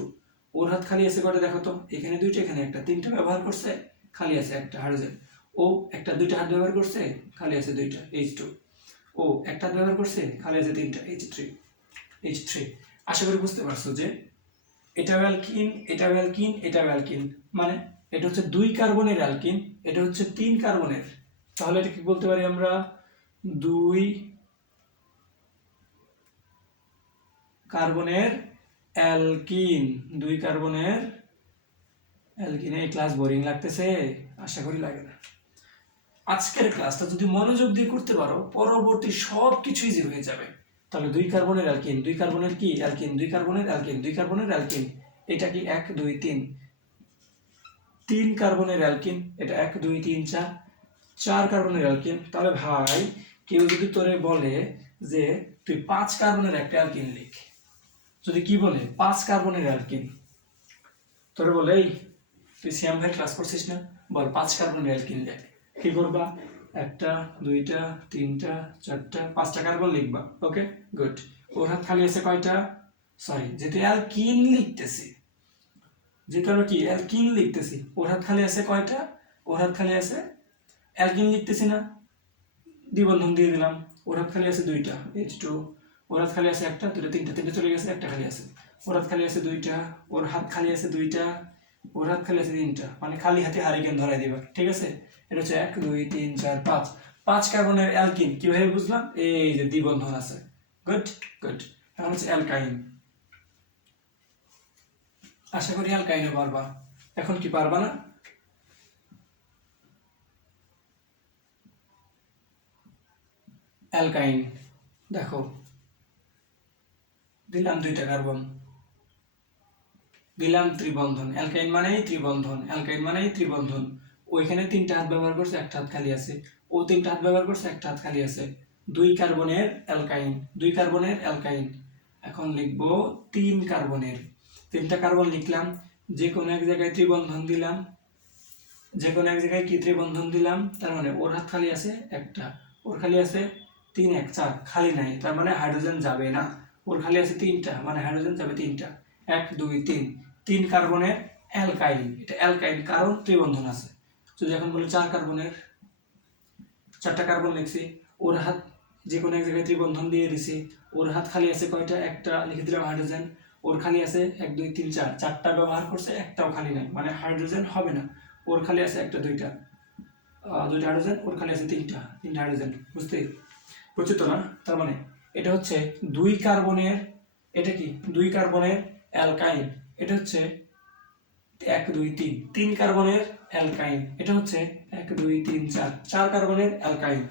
ওর হাত খালি আছে কয়টা দেখো তো, এখানে দুইটা, এখানে একটা, তিনটা ব্যবহার করছে, খালি আছে একটা হাইড্রোজেন। ও একটা দুইটা হাত ব্যবহার করছে, খালি আছে দুইটা, H2। ও একটা হাত ব্যবহার করছে, খালি আছে তিনটা, H3। আশা করি বুঝতে পারছো যে এটা অ্যালকিন, এটা অ্যালকিন, এটা অ্যালকিন, মানে এটা হচ্ছে 2 কার্বনের অ্যালকিন, এটা হচ্ছে 3 কার্বনের। তাহলে এটা কি বলতে পারি আমরা? 2 কার্বনের অ্যালকিন। 2 কার্বনের অ্যালকিন। এই ক্লাস বোরিং লাগতেছে? আশা করি লাগে না। আজকের ক্লাসটা যদি মনোযোগ দিয়ে করতে পারো, পরবর্তী সব কিছু ইজি হয়ে যাবে। তাহলে 2 কার্বনের অ্যালকিন, 2 কার্বনের কি অ্যালকিন, 2 কার্বনের অ্যালকিন, 2 কার্বনের অ্যালকিন। এটা কি 1 2 3, 3 কার্বনের অ্যালকিন, এটা 1 2 3 4, 4 কার্বনের অ্যালকিন। তাহলে ভাই কেউ যদি তোরে বলে যে তুই 5 কার্বনের একটা অ্যালকিন লিখ, যদি কি বলে 5 কার্বনের অ্যালকিন, তোরে বলে এই তুই সিয়াম ভাই ক্লাস করছিস না, বল 5 কার্বনের অ্যালকিন লেখ। কি করবা? একটা, দুইটা, তিনটা, চারটা, 5টা কার্বন লিখবা। Okay good. ওর হাত খালি আছে কয়টা? সরি, যেহেতু অ্যালকিন লিখতেছি, যেহেতু আমরা কি অ্যালকিন লিখতেছি, ওর হাত খালি আছে কয়টা? ওর হাত খালি আছে, অ্যালকিন লিখতেছি না, দ্বিবন্ধন দিয়ে দিলাম। ওর হাত খালি আছে দুইটা, H2। ওর হাত খালি আছে একটা, দুইটা, তিনটা, তিনটা চলে গেছে, একটা খালি আছে। ওর হাত খালি আছে দুইটা, ওর হাত খালি আছে দুইটা, ওর হাত খালি আছে তিনটা, মানে খালি হাতে হারিকেন ধরাই দিবা। ঠিক আছে, এটা হচ্ছে 1 2 3 4 5, 5 কার্বনের অ্যালকিন। কিভাবে বুঝলাম? এই যে দ্বিবন্ধন আছে। Good good. এখন হচ্ছে অ্যালকাইন। আশা করি অ্যালকাইনও পারবা। এখন কি পারবা না? অ্যালকাইন দেখো, দিলাম দুইটা কার্বন, দিলাম ত্রিবন্ধন। অ্যালকাইন মানেই ত্রিবন্ধন, অ্যালকাইন মানেই ত্রিবন্ধন। ওইখানে তিনটা হাত ব্যবহার করছে, একটা হাত খালি আছে। ও তিনটা হাত ব্যবহার করছে, একটা হাত খালি আছে। 2 কার্বনের অ্যালকাইন, 2 কার্বনের অ্যালকাইন। এখন লিখবো 3 কার্বনের। 3টা কার্বন লিখলাম, যে কোনো এক জায়গায় ত্রিবন্ধন দিলাম, যে কোনো এক জায়গায় কি ত্রিবন্ধন দিলাম, তার মানে ওর হাত খালি আছে একটা, ওর খালি আছে 3 1 4, খালি নাই, তার মানে হাইড্রোজেন যাবে না। ওর খালি আছে তিনটা, মানে হাইড্রোজেন যাবে তিনটা, 1 2 3, 3 কার্বনের অ্যালকাইন। এটা অ্যালকাইন কারণ ত্রিবন্ধন আছে। যদি এখন বলি 4 কার্বনের, 4টা কার্বন লিখছি, ওর হাত যে কোনো এক জায়গায় ত্রিবন্ধন দিয়ে দিছি, ওর হাত খালি আছে কয়টা? একটা, লিখে দিলাম হাইড্রোজেন। ওর খালি আছে 1 2 3 4, 4টা ব্যবহার করছে, একটাও খালি নাই, মানে হাইড্রোজেন হবে না। ওর খালি আছে একটা, দুইটা, দুইটা হাইড্রোজেন, ওর খালি আছে তিনটা, তিনটা হাইড্রোজেন। বুঝতে তো না? তার মানে এটা হচ্ছে 2 কার্বনের, এটা কি 2 কার্বনের অ্যালকাইন। এটা হচ্ছে 1 2 3, 3 কার্বনের অ্যালকাইন। এটা হচ্ছে 1 2 3 4, 4 কার্বনের অ্যালকাইন।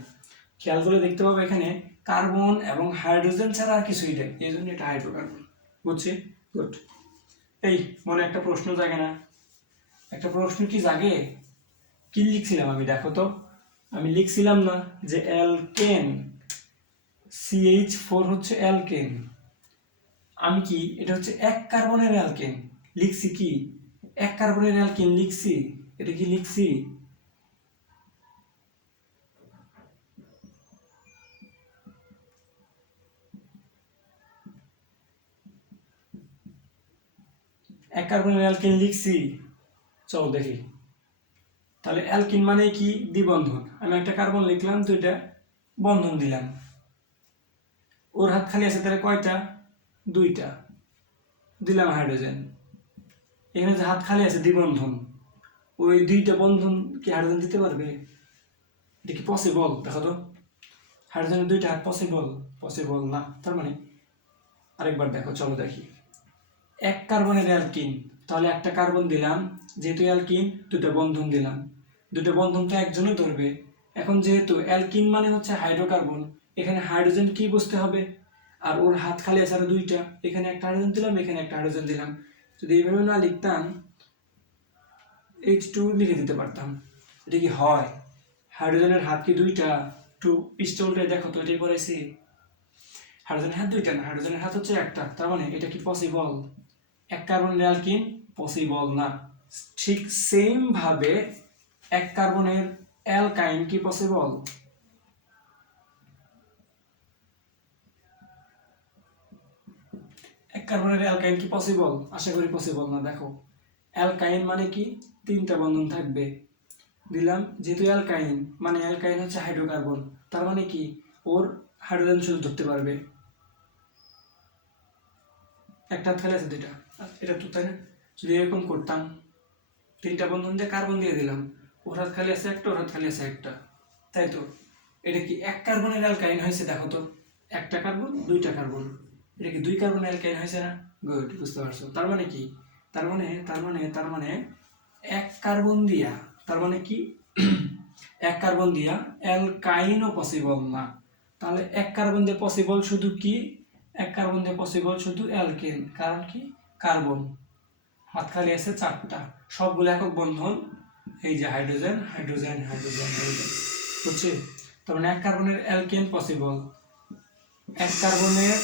খেয়াল করে দেখতে পাবো এখানে কার্বন এবং হাইড্রোজেন ছাড়া আর কিছুই নেই, এই জন্য এটা হাইড্রোকার্বন। বুঝছি? গুড। এই মনে একটা প্রশ্ন জাগে না? একটা প্রশ্ন কি জাগে? কি লিখছিলাম আমি দেখো তো? আমি লিখছিলাম না যে অ্যালকেন, CH4 হচ্ছে অ্যালকেন। আমি কি এটা হচ্ছে 1 কার্বনের অ্যালকেন লিখছি? কি 1 কার্বনের অ্যালকেন লিখছি? এটা কি লিখছি? এক কার্বনের অ্যালকেন লিখছি? চল দেখি। তাহলে অ্যালকিন মানে কি? দ্বিবন্ধন। আমি একটা কার্বন লিখলাম, দুইটা বন্ধন দিলাম। ওর হাত খালি আছে তাহলে কয়টা? দুইটা, দিলাম হাইড্রোজেন। এখানে যে হাত খালি আছে দ্বিবন্ধন, ওই দুইটা বন্ধন কি হাইড্রোজেন দিতে পারবে? এটা কি পসিবল? দেখো তো, হাইড্রোজেনের দুইটা হাত পসিবল? পসিবল না। তার মানে আরেকবার দেখো, চলো দেখি। 1 কার্বনের অ্যালকিন, তাহলে একটা কার্বন দিলাম, যেহেতু অ্যালকিন দুটো বন্ধন দিলাম, দুটো বন্ধন তো একজনই ধরবে। এখন যেহেতু অ্যালকিন মানে হচ্ছে হাইড্রোকার্বন, এখানে হাইড্রোজেন কি বুঝতে হবে? আর ওর হাত খালি আছে আরো দুইটা, এখানে একটা হাইড্রোজেন দিলাম, এখানে একটা হাইড্রোজেন দিলাম। যদি এইভাবে না লিখতাম, H2 লিখে দিতে পারতাম। এটা কি হয়? হাইড্রোজেনের হাত কি দুইটা? একটু পিস্টলটাই দেখো তো, এটাই পড়াইছি। হাইড্রোজেনের হাত দুইটা না, হাইড্রোজেনের হাত হচ্ছে একটা, তার মানে এটা কি পসিবল? এক কার্বনের অ্যালকিন পসিবল না। ঠিক সেম ভাবে এক কার্বনের অ্যালকাইন কি পসিবল? এক কার্বনের অ্যালকাইন কি পসিবল? আশা করি পসিবল না। দেখো অ্যালকাইন মানে কি? তিনটা বন্ধন থাকবে, দিলাম। যেহেতু অ্যালকাইন মানে অ্যালকাইন হচ্ছে হাইড্রোকার্বন, তার মানে কি ওর হাইড্রোজেন শুধু ধরতে পারবে একটা ফেলে আছে দুইটা, এটা তো তাই না? যদি এরকম করতাম, তিনটা বন্ধন দিয়ে কার্বন দিয়ে দিলাম, ওর হাত খালি আছে একটা, ওর হাত খালি আছে একটা, তাই তো? এটা কি এক কার্বনের অ্যালকাইন হয়েছে? দেখো তো, একটা কার্বন দুইটা কার্বন, এটা কি দুই কার্বনের অ্যালকাইন হয়েছে না? গুড, বুঝতে পারছো? তার মানে কি? তার মানে এক কার্বন দিয়া, তার মানে কি এক কার্বন দিয়া অ্যালকাইনও পসিবল না। তাহলে এক কার্বন দিয়ে পসিবল শুধু কি? এক কার্বন দিয়ে পসিবল শুধু অ্যালকেন। কারণ কি? কার্বন হাত খালি আছে চারটা, সবগুলো একক বন্ধন। এই যে হাইড্রোজেন হাইড্রোজেন হাইড্রোজেন হাইড্রোজেন, বুঝছে? তার মানে এক কার্বনের অ্যালকেন পসিবল, এক কার্বনের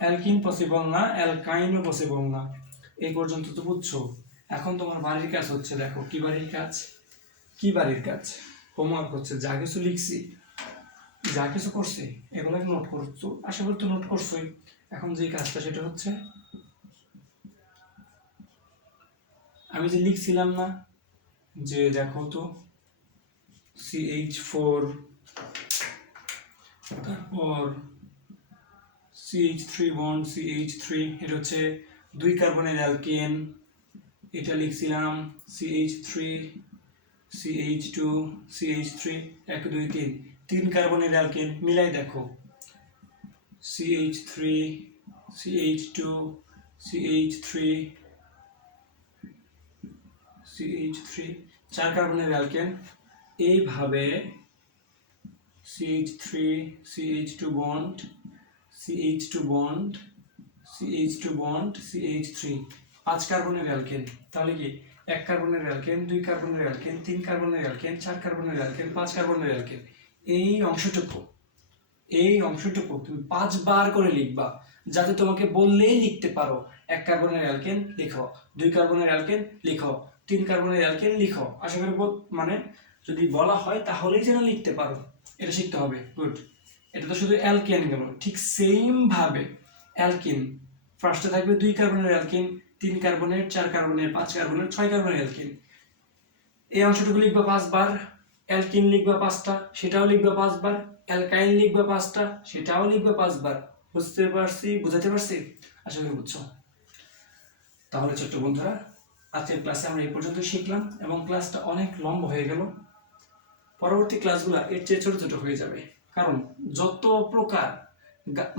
অ্যালকিন পসিবল না, অ্যালকাইনও পসিবল না। এই পর্যন্ত তো বুঝছো। এখন তোমার বাড়ির কাজ হচ্ছে, দেখো কি বাড়ির কাজ? কি বাড়ির কাজ? হোমওয়ার্ক হচ্ছে, যা কিছু লিখছি, যা কিছু করছি এগুলো নোট করছো, আশা করি তো নোট করছোই। এখন যে কাজটা সেটা হচ্ছে, আমি যে লিখছিলাম না, যে দেখো তো CH4, তারপর CH3 বন্ড CH3, এটা হচ্ছে দুই কার্বনের অ্যালকেন। এটা লিখছিলাম CH3 CH2 CH3, 1 2 3, তিন কার্বনের অ্যালকেন। মিলাই দেখো, CH3 CH2 CH3 CH3, চার কার্বনের অ্যালকেন। এইভাবে CH3 CH2 bond CH2 bond CH2 bond CH3, পাঁচ কার্বনের অ্যালকেন। তাহলে কি এক কার্বনের অ্যালকেন, দুই কার্বনের অ্যালকেন, তিন কার্বনের অ্যালকেন, চার কার্বনের অ্যালকেন, পাঁচ কার্বনের অ্যালকেন। এই অংশটুকু তুমি 5 বার করে লিখবা, যাতে তোমাকে বললেই লিখতে পারো। এক কার্বনের অ্যালকেন লিখো, দুই কার্বনের অ্যালকেন লিখো, তিন কার্বনের অ্যালকেন লিখো। আশা করি মানে যদি বলা হয় তাহলেই যেন লিখতে পারো, এটা শিখতে হবে। গুড। এটা তো শুধু অ্যালকেন গেল। ঠিক সেম ভাবে অ্যালকিন, ফার্স্টে থাকবে দুই কার্বনের অ্যালকিন, তিন কার্বনের, চার কার্বনের, পাঁচ কার্বনের, ছয় কার্বনের অ্যালকিন। এই অংশটুকু লিখবা 5 বার। অ্যালকিন লিখবা 5টা, সেটাও লিখবা 5 বার। অ্যালকাইন লিখবা 5টা, সেটাও লিখবা 5 বার। বুঝতে পারছি? বুঝাতে পারছি? আশা করি বুঝছো। তাহলে ছোট্ট বন্ধুরা, আজকের ক্লাসে আমরা এই পর্যন্ত শিখলাম, এবং ক্লাসটা অনেক লম্বা হয়ে গেল। পরবর্তী ক্লাসগুলো এর চেয়ে ছোট ছোট হয়ে যাবে, কারণ যত প্রকার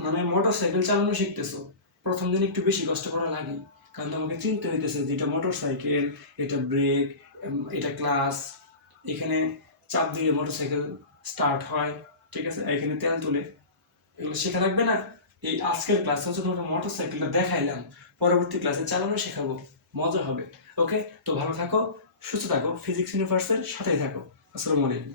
মানে মোটর সাইকেল চালানো শিখতেছো, প্রথম দিন একটু বেশি কষ্ট করা লাগে, কারণ তোমাকে চিনতে হইতেছে যে এটা মোটর সাইকেল, এটা ব্রেক, এটা ক্লাস, এখানে চাপ দিয়ে মোটর সাইকেল স্টার্ট হয়, ঠিক আছে, এখানে তেল তুলে, এগুলো শেখা লাগবে না। এই আজকের ক্লাসে হচ্ছে তোমাকে মোটর সাইকেলটা দেখাইলাম, পরবর্তী ক্লাসে চালানো শেখাবো, মজা হবে। ওকে, তো ভালো থাকো, সুস্থ থাকো, ফিজিক্স ইউনিভার্সের সাথেই থাকো। আসসালামু আলাইকুম।